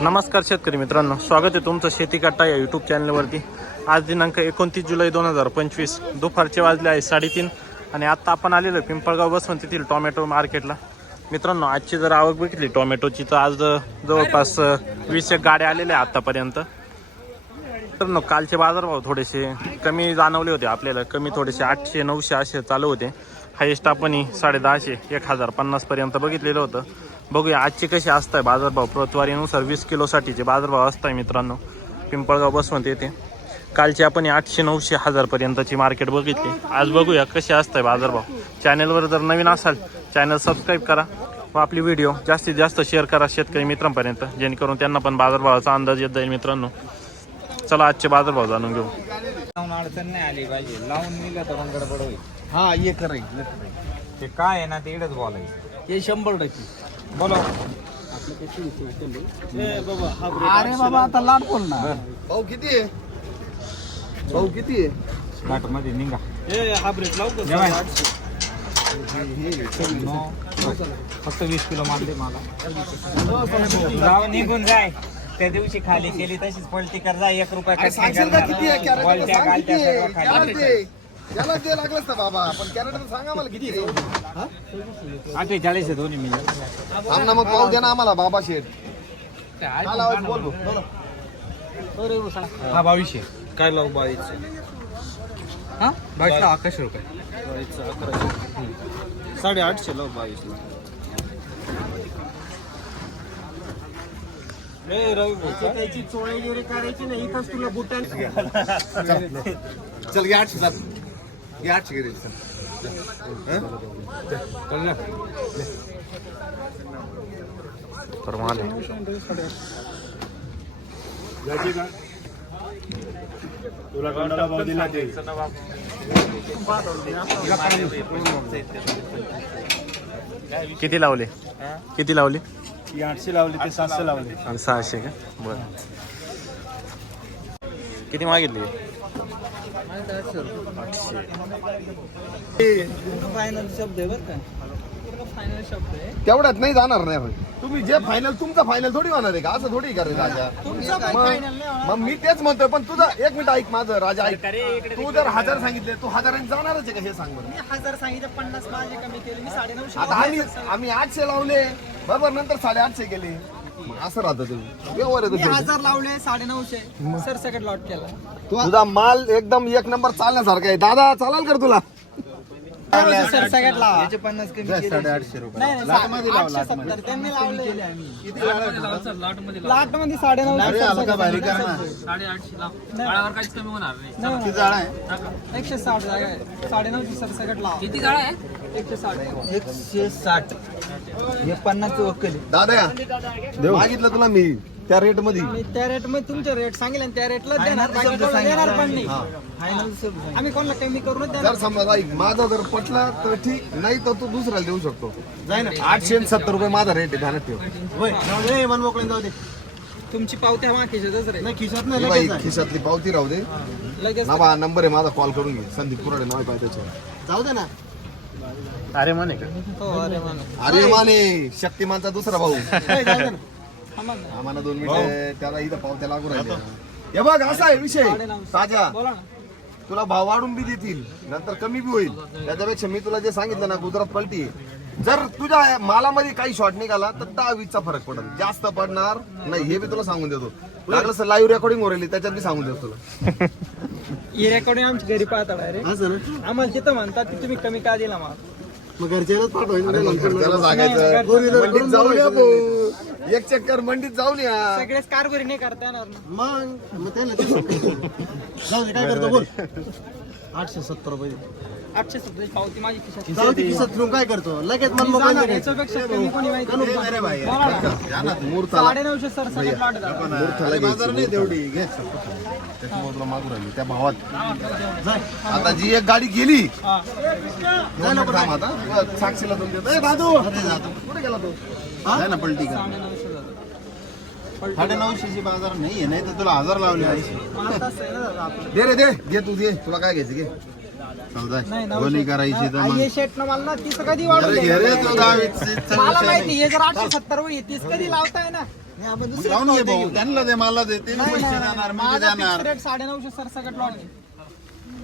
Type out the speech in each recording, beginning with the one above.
नमस्कार शेतकरी मित्रांनो स्वागत आहे तुमचं शेती कट्टा या यूट्यूब चॅनलवरती आज दिनांक एकोणतीस जुलै दोन हजार पंचवीस. दुपारचे वाजले आहे साडेतीन आणि आत्ता आपण आलेलो पिंपळगाव बसवंत येथील टोमॅटो मार्केटला. मित्रांनो आजची जर आवक बघितली टोमॅटोची तर आज जवळपास वीस एक गाड्या आलेल्या आहे आत्तापर्यंत मित्रांनो कालचे बाजारभाव थोडेसे कमी जाणवले होते आपल्याला. कमी थोडेसे आठशे नऊशे असे चालू होते. हायेस्ट आपण साडे दहाशे एक हजार पन्नासपर्यंत बघितलेलं होतं. बघूया आजचे कसे असताय? बाजारभाव प्रतवारीनुसार वीस किलोसाठीचे बाजारभाव असताय मित्रांनो. पिंपळगाव बसवंत येते. कालचे आपण आठशे नऊशे हजार पर्यंतची मार्केट बघितली. आज बघूया कसे असताय बाजारभाव. चॅनलवर जर नवीन असाल चॅनल सबस्क्राईब करा व आपली व्हिडिओ जास्तीत जास्त शेअर करा शेतकरी मित्रांपर्यंत जेणेकरून त्यांना पण बाजारभावाचा अंदाज येत जाईल मित्रांनो. चला आजचे बाजारभाव जाणून घेऊ. लावून अडचण नाही आली पाहिजे. लावून निघलं तर मग गडबड होईल. हा ये ते काय आहे ना ते इकडेच बोलायचं. हे शंभर टक्के. बोलो। अरे बाबा आता लाट बोल ना। भाऊ किती आहे? भाऊ किती आहे? घाट मध्ये निघा. जेवाय. नो. फक्त वीस किलो मारले मला. जाऊ निघून जाय. त्या दिवशी खाली केली तशीच पलटी कर जा एक रुपया सांगशील का किती आहे? कॅरेट बोलत्या सांग किती आहे? सगळं कॅरेट खाली दे. त्याला दे लागलंच ना बाबा पण कॅरेट सांगा मला किती आहे. अठ्ठेचाळीस आहे दोन्ही थांब ना मग पाहू दे ना आम्हाला बाबा शेठ. काय बोल भाऊ. हा बावीसशे. काय लावू बावीस हा? बावीसला अकराशे रुपये. साडे आठशे लाव बावीस त्याची चोळी करायची नाही इथंच तुला बुटान चल घे आठशे सात घे आठशे गेले तर माल आहे. किती लावले? किती लावले? आठशे लावले ते सातशे लावले. आणि सहाशे का? बर. किती मागितली? फायनल शब्द आहे बरं का. पूर्ण फायनल शब्द आहे. तेवढ्यात नाही जाणार नाही तुम्ही जे फायनल तुमचा फायनल थोडी होणार आहे का? असं थोडी का रे राजा मग फायनल नाही होणार. मग मी तेच म्हणतोय पण तुझा एक मिनिट ऐक माझं राजा ऐक. तू जर हजार सांगितले तू हजारांनी जाणारच आहे का हे सांग बरं? मी हजार सांगितलं पन्नास माझे कमी केले मी साडे नऊशे आता आम्ही आम्ही आठशे लावले. बरोबर नंतर साडेआठशे गेले मग असं राहतं ते. व्यवहार आहे मी तो शेवटी. हजार लावले साडे नऊशे सर सकट लॉट केला. तुझा माल एकदम एक नंबर चालण्यासारखा आहे. दादा चालेल कर तुला? सर सकट लावा पन्नास कमी साडेआठशे रुपये. नाही नाही सा- आठशे सत्तर. त्यांनी लावले. लाटमध्ये साडे नऊशे एकशे साठ जागा आहे. साडे नऊशे लावा किती आहे? एकशे साठ. एकशे साठ. हे पन्नास वक्कल दादा मागितलं तुला मी त्या रेटमध्ये मी त्या रेटमध्ये तुमचे रेट सांगितले आणि त्या रेटला देणार. बाकी कोणाला देणार पण नाही. फायनल आम्ही कोणाला कमी करूनच जर देणार समजा ऐक माझा जर पटला तर ठीक नाही तर तू दुसऱ्याला देऊ शकतो. जाय ना. आठशे आणि सत्तर रुपये माझा रेट आहे ध्यानात ठेव. तुमची पावत्या मा खिशातच रे. हे बाई, खिशातली पावती राहू दे. लगेच नंबर आहे माझा कॉल करून घे. संदीप कुराडे नाव पाहिजे त्याच्यावर. जाऊ दे ना. अरे म्हणे का? हो अरे मला अरे माने शक्तिमानचा दुसरा भाऊ. आम्हाला दोन मिनिटं त्याला इथं पावत्या लागू राहिल्या. हे बघ असा आहे विषय. ताजा तुला भाव वाढून बी देतील नंतर कमी बी होईल. त्याच्यापेक्षा मी तुला जे सांगितलं ना गुजरात पलटी. जर तुझ्या मालामध्ये काही शॉर्ट निघाला तर दहा वीसचा फरक पडेल. जास्त पडणार नाही हे बी तुला सांगून देतो. लागलं लाईव्ह रेकॉर्डिंग राहिली त्याच्यात बी सांगून देतो तुला. ही रेकॉर्डिंग आमच्या घरी पाहता रे आम्हाला तिथं म्हणतात की तुम्ही कमी का दिला मला? अरे मग घरच्याला सांगायचं. मंडीत जाऊन या भाऊ. एक चक्कर मंडीत जाऊन या. सगळेच कारभारी नाही करता येणार ना. काय करतो बोल. आठशे सत्तर पावती माझी खिशात. जाऊ दे काय करतो? लगेच मन जाणार. याच्यापेक्षा कमी कोणी माहिती नाही. बोला ना. मूर्ताला सर मूर्ताला घ्यायची, तेवढी. घे मागू राहिली त्या भावात. आता जी एक गाडी गेली. हा. दोन मिनिट थांब आता. बघ, साक्षीला दोन देतो. ए, दादू कुठे गेला तो? आहे ना पलटी का साडे नऊशेची बाजार नाही आहे नाही तर तुला हजार लावले ऐंशी. दे रे दे. घे तू घे तुला काय घ्यायचं घे. समजा नाही गोली करायची तर मग. आई शेट न मला ना तीस कधी वाढून अरे घे रे तू दहा वीस मला माहिती हे जर आठशे सत्तर वर तीस कधी लावताय ना? नाही, आपण मग दुसरे लावून दे भाव भाऊ. देऊ. त्यांना दे मला दे. ते नाही, पैसे नाही, देणार मी माझा देणार. fixed rate साडेनऊशे सरसकट लॉट आहे.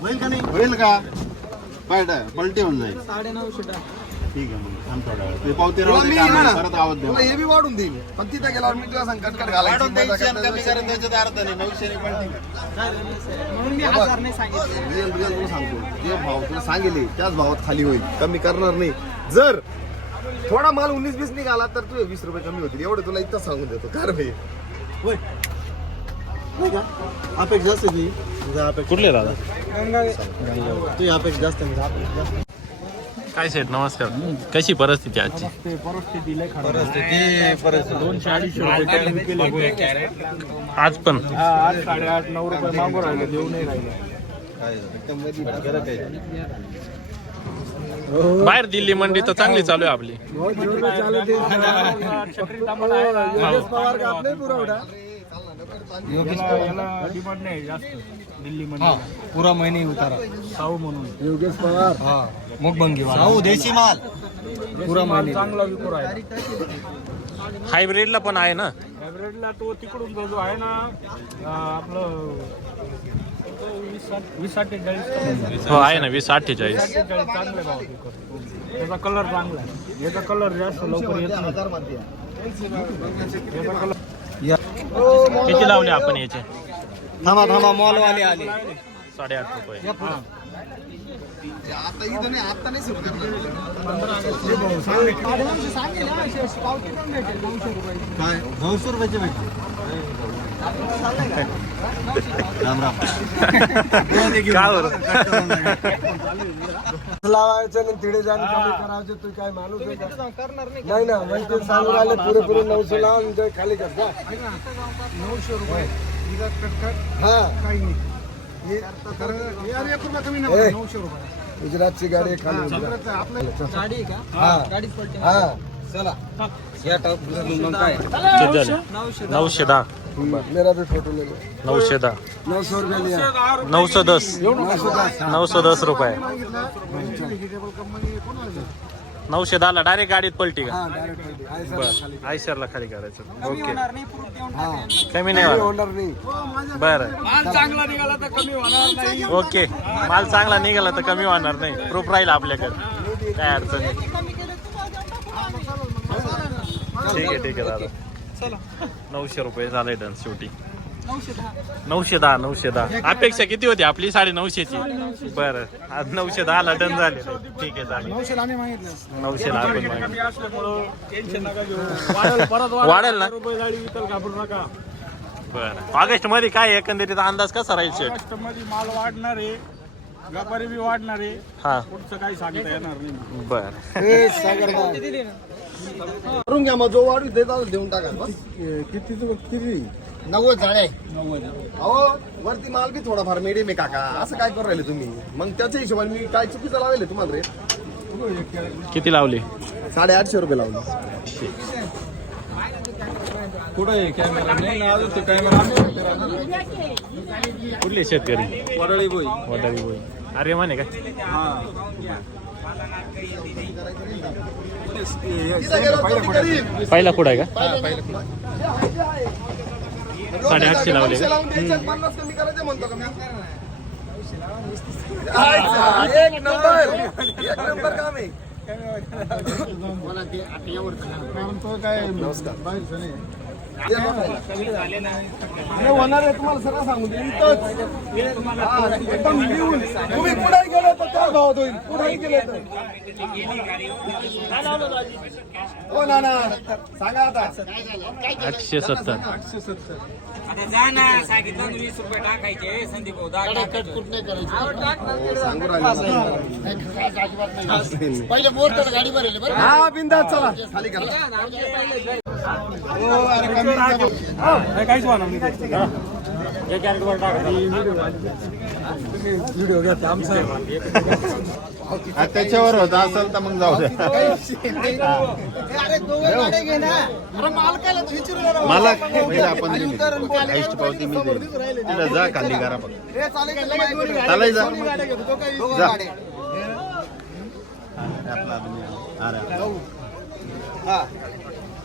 होईल का नाही? होईल का? पाहिजे पलटी होऊन जाईल. साडेनऊशे टाक. ठीक आहे मग. ते पावती राहू दे का? परत आवाज हे बी वाढून देईल पण तिथे गेल्यावर मी तुला सांग कटकट घालायची वाढून द्यायची आणि कमी त्याच्यापेक्षा- करत त्याच्यात अर्थ नाही नऊशे पलटी म्हणून मी हजार नाही सांगितले. रिअल रिअल तुला सांगतो. जे भाव तुला सांगेल त्याच भावात खाली होईल. कमी करणार नाही. जर थोडा माल उन्नीस बीस निघाला तर तुझे वीस रुपये कमी होतील. एवढं तुला इथं सांगून देतो कार भाई. अपेक्षा जास्त आहे ती. तुझा अपेक्षा कुठले दादा? तुझी अपेक्षा जास्त आहे, माझी अपेक्षा जास्त आहे. काय सेठ नमस्कार. कशी परिस्थिती आजची? आज पण? बाहेर दिल्ली मंडी तर चांगली चालू आहे आपली. योगेश पवार का आपने पुरा उठा पुरा महिने उतारा. योगेश पवार. मग बंगी साऊ देशी माल. पुरा महिने. हायब्रिडला पण आहे ना? हायब्रिडला तो तिकडून जो जो आहे ना अं, आपलं वीस साठ- वीस अठ्ठेचाळीस हो आहे ना वीस अठ्ठेचाळीस चांगले भाव. त्याचा कलर चांगला आहे. याचा कलर जास्त लवकर येत नाही. याचा कलर किती लावले आपण याचे? थांबा थांबा मॉलवाले आले. साडेआठ रुपये. आता इथं नाही आता नाही सुरू करणार. साडेनऊशे सांगेल हा, शेष पावती पण भेटेल. नऊशे रुपये काय नऊशे रुपयाचे राम. राम लावायचं आणि तिथे जाऊन कमी करायचं तू काय माणूस आहे का? करणार नाही. ना म्हणजे ते सांगून आले पुरे पुरे नऊशे लावा आणि ते खाली कर जा. नऊशे रुपये. हा. हे ए. नाही. गुजरातची गाडी आहे, खाली. गाडी का? हा. गाडीच पडते हा. चला. या टॉप नऊशे नऊशे दहा. मेरा भी फोटो ले लो. नऊशे दहा. नौ सौ रुपये लिया. नऊशे दस. नऊशे दस. रुपये. नऊशे दहाला डायरेक्ट गाडीत पलटी का? हा डायरेक्ट खाली. आहे सर, खाली. बरं आयशरला खाली करायचं. कमी ओके होणार नाही प्रूफ देऊन टाका कमी नाही होणार. होणार नाही. बरं. माल चांगला निघाला तर कमी होणार नाही. ओके माल चांगला निघाला तर कमी होणार नाही. प्रूफ राहील आपल्याकडे. काय अडचण नाही. ठीक आहे ठीक आहे दादा. नऊशे रुपये झाले डन शेवटी नऊशे दहा नऊशे दहा. नऊशे दहा. अपेक्षा किती होती आपली? साडे नऊशेची बरं. आज नऊशे दहाला डन झाले ठीक आहे चालेल. नऊशे दहा पण कमी मागितले. असल्यामुळं टेन्शन नका घेऊ. वाढेल परत वाढेल. ना? बरं. ऑगस्टमध्ये काय एकंदरीत अंदाज कसा राहील शेटमध्ये माल वाढणार आहे. व्यापारी बी वाढणार आहे. हा. पुढचं काही सांगता येणार नाही. बर. करून घ्या मग जो वाढू देता देऊन टाका. बस. किती? नव्वद झाले. अहो वरती माल बी थोडाफार मिडियम आहे काका. असं काय करू राहिले तुम्ही? मग त्याच्या हिशोबाने मी काय चुकीचं लावले तुम्हाला रे? किती लावली? साडेआठशे रुपये लावले. कुठले शेतकरी? वडळी बोई. वडाळी बोई. अरे म्हणे का. पहिला कुठं आहे का? साडेआठशे लावले पन्नास कमी करायचे म्हणतो का मी? अच्छा, एक नंबर एक नंबर काम आहे ये बघायला. हे होणार आहे तुम्हाला सगळं सांगून देईन. इथंच. हा, एकदम लिहून. तुम्ही पुढे गेले तर त्या भावात होईल. पुढे गेले तर. हो ना ना सांगा आता. आठशे सत्तर. आता जा ना सांगितलं वीस रुपये टाकायचे. संदीप भाऊ दहा टाकायचे. सांगू राहिले हा बिंदास चला. खाली करा. काहीच व्हिडिओ आमचा त्याच्यावर होत असेल तर मग जाऊ मला आपण दिली पावती मी तिला जा खाली करा फक्त हे जा. जा. आपला अरे.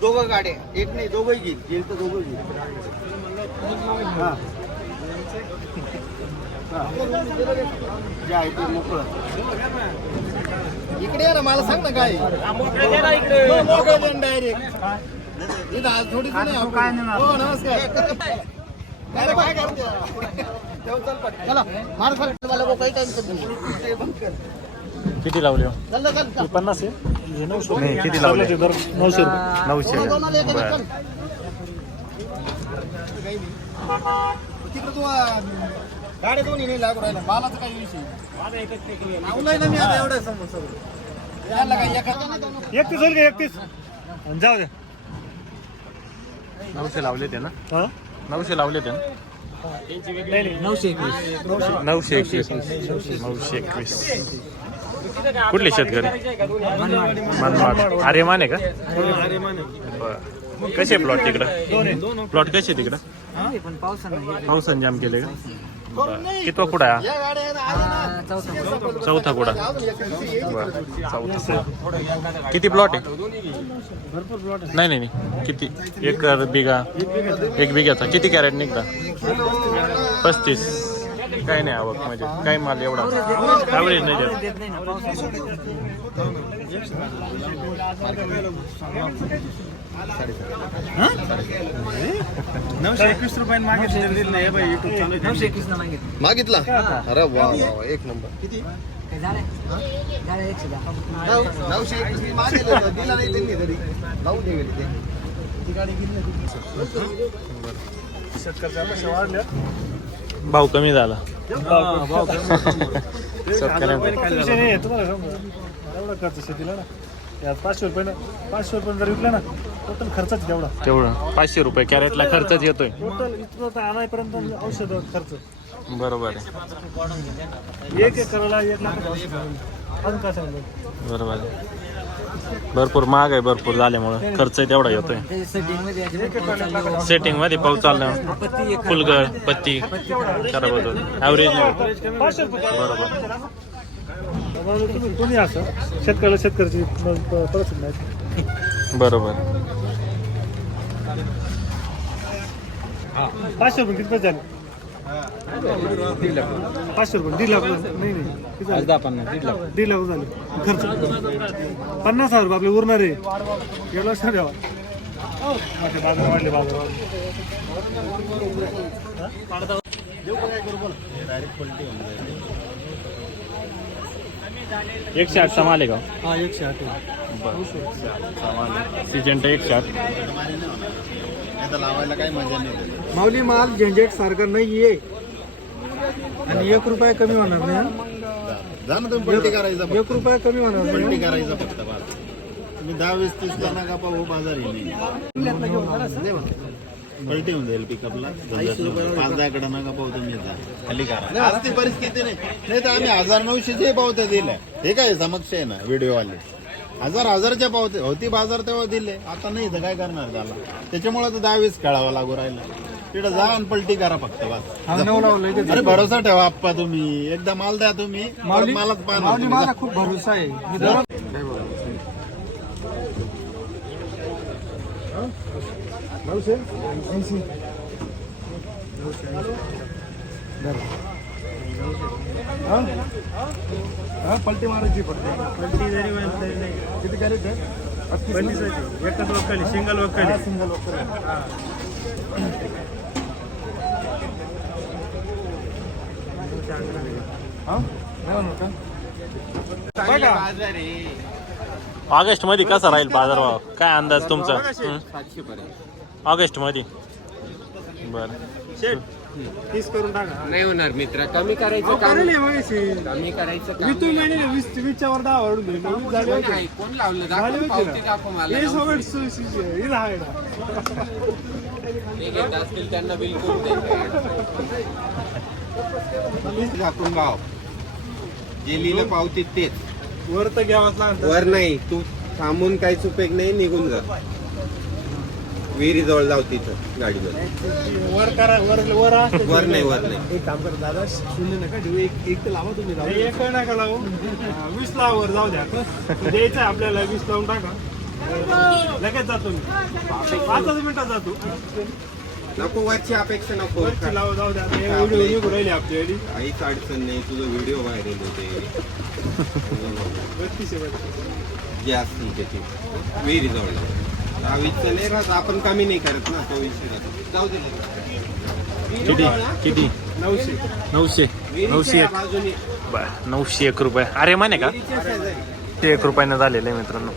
दोघं गाड्या एक नाही दोघंही घेईल घेईल तर दोघं घेईल हा. हा. जे आहे ते मोकळं इकडे या ना मला सांग ना काय डायरेक्ट इथं आज आपण. हो नमस्कार अरे काय करते चल मार खाल मला काही बंद कर. किती लावले हो? पन्नास आहे? हे नऊशे. नाही किती लावले? ते दर नऊशे रुपये. नऊशे. दोन दोन आले, एक एक बरं. चल. तिकडे तू अं, गाड्या दोन्ही नाही लागू राहिल्या. मालाचा काही विषय लावलंय ना मी आता एवढं समोर सगळं याला काय एका नाही दोन एकतीस होईल का? एकतीस. आणि जाऊ द्या नऊशे लावले ते ना? हा? नऊशे लावले ते ना? नाही नाही नऊशे एकवीस. नऊशे एकवीस. नऊशे एकवीस. कुठले शेतकरी? मनमाड. आर्यमान आहे का? बरं. कसे प्लॉट तिकडं? प्लॉट कसे तिकडं? पावसाने जाम केले का? बरं. कितवा कुडा? आहे हा? चौथा कुडा. बरं. चौथा किती प्लॉट आहे? नाही नाही नाही. किती? एक बिघा? एक बिघ्याचा. किती कॅरेट निघता? पस्तीस. काय नाही आवक म्हणजे काय माल एवढा ॲव्हरेज नाही नऊशे एकवीस रुपयाने मागितले अरे वा वा वा, एक नंबर किती नऊशे एकवीस मी मागितलं होतं, दिला नाही त्यांनी तरी लावून ठेवली ते शेतकऱ्याच्या वाढल्या भाव कमी झाला. पाचशे रुपये पाचशे रुपये जर विकलं ना टोटल खर्चच तेवढा. तेवढं. पाचशे रुपये कॅरेटला खर्चच येतोय. टोटल इथं आणायपर्यंत औषध खर्च. बरोबर आहे. एक एक करायला एक लाख बरोबर आहे. भरपूर महाग आहे भरपूर झाल्यामुळं खर्च तेवढा येतोय. सेटिंगमध्ये पाऊस चालला. फुलगळ पत्ती खराब होतो. रुपये बरोबर असं शेतकऱ्याला शेतकऱ्याची प- प- परिस्थिती नाही. बरोबर. पाचशे रुपये किती पैसे झाले पाचशे रुपये. दीड लाख नाही नाही किती झाले? दीड लाख. झाले. खर्च. पन्नास हज़ार रुपये आपले उरणार आहे. एवढं लक्षात ठेवा माझे बाज़ार वाढले बाज़ार वाढले. एकशे आठचा माल आहे का? हा एकशे आठ सिजंट एकशे आठ आता लावायला काही मजा नाही माऊली माल झंझट सारखा नाहीये. आणि एक रुपया कमी होणार नाही हं? जा ना तुम्ही पलटी करायचा फक्त. एक रुपया कमी होणार नाही पलटी करायचा फक्त बस. तुम्ही दहा वीस तीस ला नका पाहू बाजार ही नाही पलटी होऊन जाईल पिकअपला पाच दहा कडे नका पाहू तुम्ही जा. खाली करा. आज ती परिस्थिती नाही. नाही तर आम्ही हजार नऊशेचे पावत्या दिल्या. हे काय समक्ष आहे ना व्हिडिओ वाले? हजार हजारच्या पावते होती बाजार तेव्हा दिले आता नाही तर काय करणार त्याला त्याच्यामुळे तर दहा वीस खेळावा लागू राहिला तिथं जा आणि पलटी करा फक्त बस हा. अरे भरोसा ठेवा आप्पा तुम्ही एकदा माल द्या तुम्ही मालच पाहणार. मला खूप भरोसा आहे नऊशे ऐंशी हा? हा, पलटी मारायची फक्त पलटी जरी व्हायला तरी नाही. किती कॅरेट आहे? पलटीसाठी एकच वक्कली सिंगल वक्कली सिंगल हा ऑगस्टमध्ये कसा राहील बाजारभाव काय अंदाज तुमचा? ऑगस्टमध्ये बर. तीस करून टाका. नाही होणार मित्र. कमी करायचं काम करेल हे मागाशी. कमी करायचं काम मी तुम्ही महिने वीस वीसच्या वर दहा वाढून दिले. वीस झाले होते. नाही, कोण लावलं? झाले दाखव होते पावती दाखव ना. मला. हे सगळं सु- सु- सु- हे आहे ना. ते घेत असतील त्यांना बिलकुल भाव. जे लिहिलं पावतीत तेच. वर तर घ्यावाच लागतं वर नाही तू थांबून काहीच उपयोग नाही निघून जा. विहिरी जवळ जाऊ तिथं गाडीवर. वर करा वर वर असते. वर नाही वर नाही. एक काम करा दादा शून्य नका ठेवू एक एक तर लावा तुम्ही लावा. एक नका लावू. हा, वीस लावर जाऊ द्या द्यायचं आहे आपल्याला वीस लावून टाका. लगेच जातो मी. पाचच मिनिटात जातो. नको वरची अपेक्षा नको. वरची लाव जाऊ द्या. हे व्हिडिओ निघून राहिले आपली आयडी काहीच अडचण नाही तुझं व्हिडिओ व्हायरल होते. बत्तीस आहे बत्तीस. जे असतील त्याची विहिरी नाही राहत आपण कमी नाही करत ना तो विषय राहतो. जाऊ दे किती? किती? नऊशे. नऊशे. नऊशे एक. बाजूने. बर नऊशे एक रुपये. अरे म्हणे का? विहिरीच्या शेजारी. ते एक रुपयानं झालेलं आहे मित्रांनो.